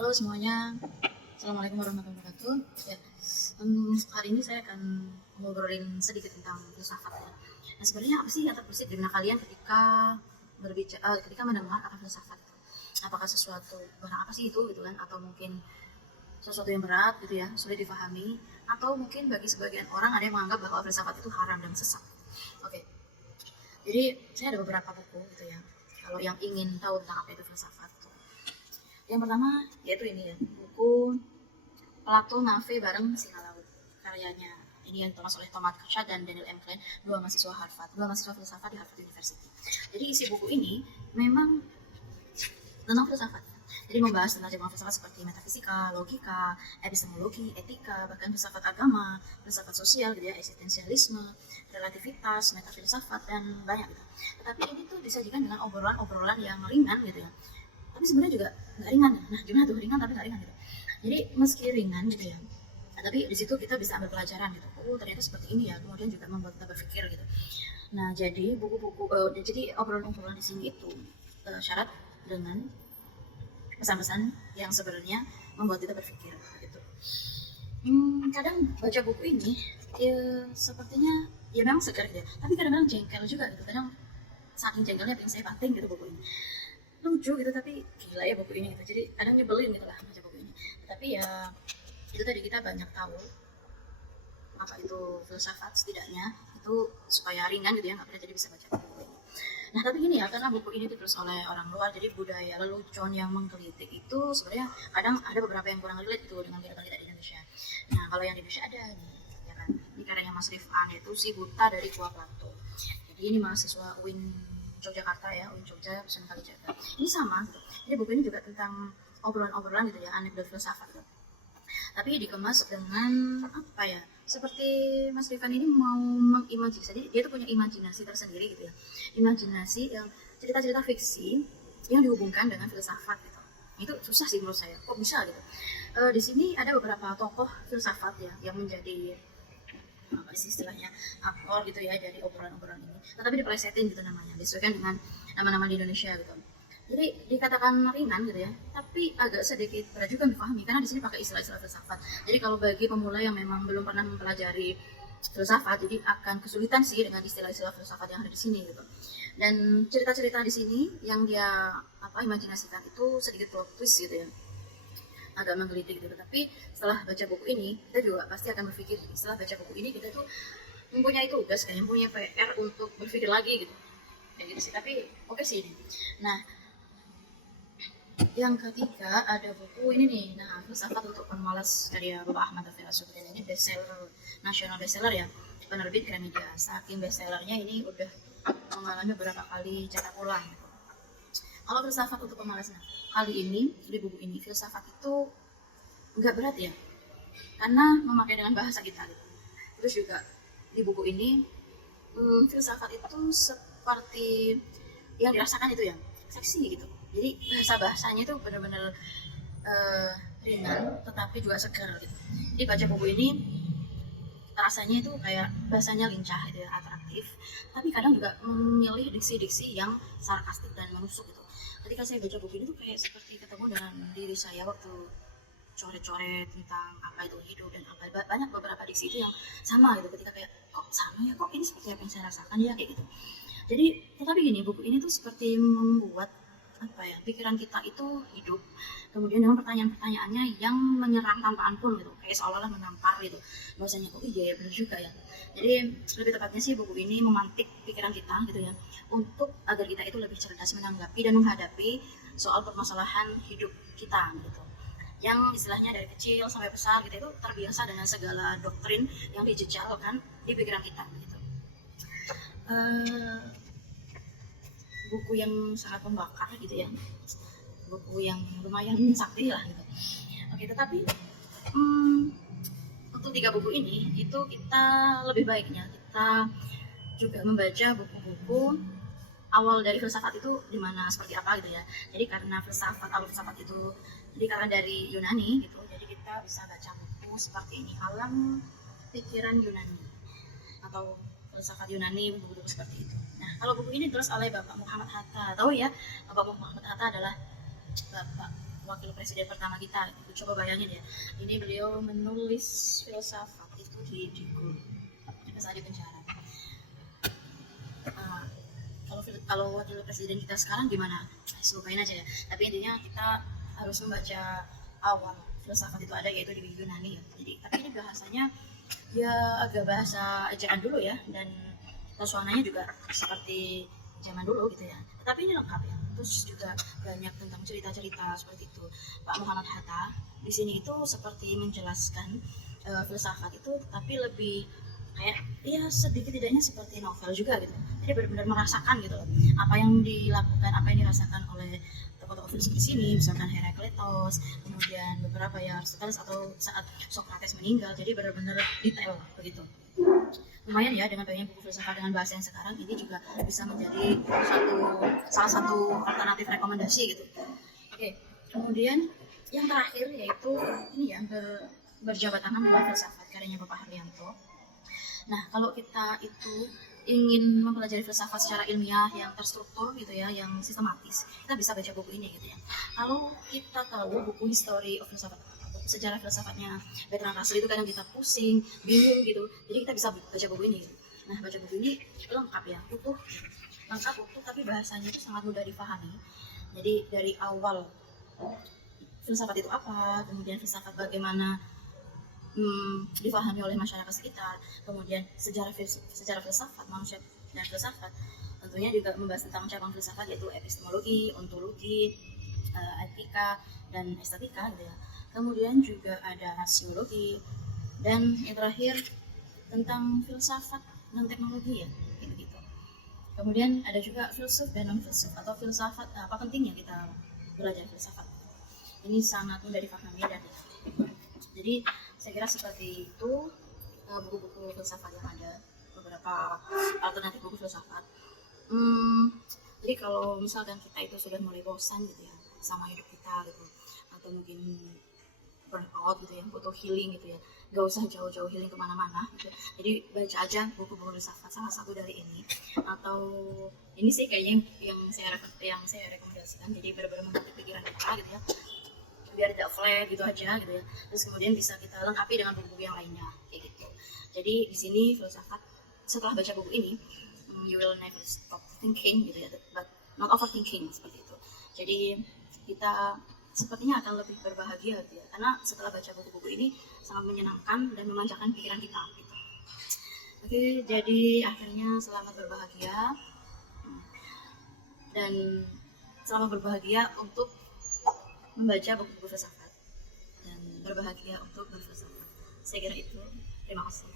Halo semuanya, Assalamualaikum warahmatullahi wabarakatuh. Ya, hari ini saya akan ngobrolin sedikit tentang filsafat ya. Nah, sebenarnya apa sih yang terbesit di benak kalian ketika ketika mendengar kata filsafat? Apakah sesuatu barang apa sih itu gitu kan? Atau mungkin sesuatu yang berat gitu ya, sulit difahami? Atau mungkin bagi sebagian orang ada yang menganggap bahwa filsafat itu haram dan sesat? Oke, jadi saya ada beberapa buku gitu ya. Kalau yang ingin tahu tentang apa itu filsafat, yang pertama yaitu ini ya, buku Plato Nave bareng Singa Laut, karyanya ini yang ditulis oleh Thomas Kutscher dan Daniel M. Klein, dua mahasiswa filsafat di Harvard University. Jadi isi buku ini memang tentang filsafat. Jadi membahas tentang cabang filsafat seperti metafisika, logika, epistemologi, etika, bahkan filsafat agama, filsafat sosial, gitu ya, eksistensialisme, relativitas, metafilsafat, dan banyak gitu. Tetapi ini tuh disajikan dengan obrolan-obrolan yang ringan gitu ya. Tapi sebenarnya juga nggak ringan. Nah, gimana tuh ringan tapi nggak ringan gitu. Jadi meski ringan gitu ya, nah, tapi di situ kita bisa ambil pelajaran gitu. Oh ternyata seperti ini ya. Kemudian juga membuat kita berpikir gitu. Nah jadi jadi obrolan-obrolan di sini itu syarat dengan pesan-pesan yang sebenarnya membuat kita berpikir gitu. Kadang baca buku ini ya sepertinya ya memang segar gitu ya. Tapi kadang-kadang jengkel juga gitu. Kadang saking jengkelnya pengen saya banting gitu buku ini. Lucu gitu tapi gila ya buku ini gitu. Jadi kadang nyebelin gitu lah baca buku ini. Tapi ya itu tadi kita banyak tahu apa itu filsafat setidaknya itu supaya ringan gitu ya, nggak pernah jadi bisa baca buku ini. Nah tapi gini ya, karena buku ini ditulis oleh orang luar, jadi budaya lelucon yang menggelitik itu sebenarnya kadang ada beberapa yang kurang relate gitu dengan kehidupan kita di Indonesia. Nah kalau yang di Indonesia ada nih, ya kan, ini karyanya Mas Rifan yaitu Si Buta dari Gua Plato. Jadi ini mahasiswa UIN Yogyakarta ya, UIN Jogja, Sunan Kalijaga. Ini sama gitu. Jadi buku ini juga tentang obrolan-obrolan gitu ya, anekdot filsafat gitu. Tapi dikemas dengan apa ya, seperti Mas Rifan ini mau mengimajinasi, jadi dia tuh punya imajinasi tersendiri gitu ya, imajinasi yang cerita-cerita fiksi yang dihubungkan dengan filsafat gitu. Itu susah sih menurut saya, kok bisa gitu. Di sini ada beberapa tokoh filsafat ya yang menjadi apa sih istilahnya aktor gitu ya dari obrolan-obrolan ini, tetapi diplesetin gitu namanya, disesuaikan dengan nama-nama di Indonesia gitu. Jadi dikatakan ringan gitu ya, tapi agak sedikit berat juga dipahami karena di sini pakai istilah-istilah filsafat. Jadi kalau bagi pemula yang memang belum pernah mempelajari filsafat, jadi akan kesulitan sih dengan istilah-istilah filsafat yang ada di sini gitu. Dan cerita-cerita di sini yang dia imajinasikan itu sedikit plot twist gitu ya, agak menggelitik gitu. Tapi setelah baca buku ini kita juga pasti akan berpikir, setelah baca buku ini kita tuh mempunyai tugas kayak mempunyai PR untuk berpikir lagi gitu, kayak gitu sih. Tapi oke sih ini. Nah yang ketiga ada buku ini nih, nah filsafat untuk pemalas karya Bapak Ahmad Taufiq Assoudin. Ini bestseller, nasional bestseller ya, penerbit Gramedia. Saking bestsellernya ini udah mengalami beberapa kali cetak ulang gitu. Kalau filsafat untuk pemalas, nah kali ini di buku ini filsafat itu nggak berat ya, karena memakai dengan bahasa kita gitu. Terus juga di buku ini filsafat itu seperti yang dirasakan itu ya, seksi gitu. Jadi bahasa-bahasanya itu benar-benar ringan tetapi juga segar gitu. Jadi baca buku ini rasanya itu kayak bahasanya lincah gitu ya, atraktif, tapi kadang juga memilih diksi-diksi yang sarkastik dan menusuk gitu. Ketika saya baca buku ini tuh kayak seperti ketemu dengan diri saya waktu coret-coret tentang apa itu hidup dan apa, banyak beberapa diksi itu yang sama gitu. Ketika kayak kok sama ya, kok ini seperti apa yang saya rasakan ya, kayak gitu. Jadi tetapi gini, buku ini tuh seperti membuat apa ya, pikiran kita itu hidup, kemudian dengan pertanyaan-pertanyaannya yang menyerang tanpa ampun gitu, kayak seolah-olah menampar gitu bahwasanya oh iya ya benar juga ya. Jadi lebih tepatnya sih buku ini memantik pikiran kita gitu ya, untuk agar kita itu lebih cerdas menanggapi dan menghadapi soal permasalahan hidup kita gitu, yang istilahnya dari kecil sampai besar gitu itu terbiasa dengan segala doktrin yang dijejalkan di pikiran kita gitu. Uh, Buku yang sangat membakar gitu ya, buku yang lumayan sakti lah gitu. Oke, tetapi untuk 3 buku ini itu kita lebih baiknya kita juga membaca buku-buku awal dari filsafat itu di mana seperti apa gitu ya. Jadi karena awal filsafat itu jadi karena dari Yunani gitu, jadi kita bisa baca buku seperti ini, Alam Pikiran Yunani atau filsafat Yunani, buku-buku seperti itu. Nah, kalau buku ini ditulis oleh Bapak Muhammad Hatta, tahu ya, Bapak Muhammad Hatta adalah bapak wakil presiden pertama kita. Coba bayangin ya, ini beliau menulis filsafat itu di saat di penjara. Uh, kalau wakil presiden kita sekarang gimana? Lupain aja ya. Tapi intinya kita harus membaca awal filsafat itu ada, yaitu di Yunani ya. Jadi tapi ini bahasanya ya agak bahasa ejaan dulu ya, dan suasananya juga seperti zaman dulu gitu ya. Tetapi ini lengkap ya. Terus juga banyak tentang cerita-cerita seperti itu. Pak Muhammad Hatta di sini itu seperti menjelaskan filsafat itu, tapi lebih kayak ya sedikit tidaknya seperti novel juga gitu. Jadi benar-benar merasakan gitu loh apa yang dilakukan, apa yang dirasakan oleh tokoh-tokoh filsuf di sini, misalkan Herakleitos, kemudian beberapa ya Aristoteles, atau saat Socrates meninggal. Jadi benar-benar detail begitu. Lumayan ya, dengan banyak buku filsafat dengan bahasa yang sekarang ini juga bisa menjadi salah satu alternatif rekomendasi gitu. Oke, kemudian yang terakhir yaitu ini ya, berjabat tangan dengan filsafat karyanya Bapak Haryanto. Nah, kalau kita itu ingin mempelajari filsafat secara ilmiah yang terstruktur gitu ya, yang sistematis, kita bisa baca buku ini gitu ya. Kalau kita tahu buku History of Philosophy, sejarah filsafatnya Bertrand Russell, itu kadang kita pusing, bingung gitu. Jadi kita bisa baca buku ini. Nah, baca buku ini lengkap ya, utuh, tapi bahasanya itu sangat mudah dipahami. Jadi dari awal filsafat itu apa, kemudian filsafat bagaimana difahami oleh masyarakat sekitar, kemudian sejarah filsafat, manusia dan filsafat. Tentunya juga membahas tentang cabang filsafat, yaitu epistemologi, ontologi, etika, dan estetika gitu ya. Kemudian juga ada rasiologi, dan yang terakhir tentang filsafat dan teknologi ya, gitu. Kemudian ada juga filsuf dan non filsuf, atau filsafat, apa pentingnya kita belajar filsafat. Ini sangat mudah dipahami dan jadi saya kira seperti itu buku-buku filsafat yang ada, beberapa alternatif buku filsafat. Jadi kalau misalkan kita itu sudah mulai bosan gitu ya sama hidup kita gitu, atau mungkin burn out gitu ya, butuh healing gitu ya, gak usah jauh-jauh healing kemana-mana gitu. Jadi baca aja buku-buku filsafat, salah satu dari ini, atau ini sih kayaknya yang saya rekomendasikan. Jadi benar-benar membentuk pikiran kita gitu ya, biar tidak flat gitu aja gitu ya. Terus kemudian bisa kita lengkapi dengan buku-buku yang lainnya kayak gitu. Jadi di sini filsafat, setelah baca buku ini, you will never stop thinking gitu ya, but not overthinking, seperti itu. Jadi kita sepertinya akan lebih berbahagia gitu ya, karena setelah baca buku-buku ini sangat menyenangkan dan memanjakan pikiran kita gitu. Oke, jadi akhirnya selamat berbahagia, dan selamat berbahagia untuk membaca buku-buku filsafat, dan berbahagia untuk berfilsafat. Saya kira itu. Terima kasih.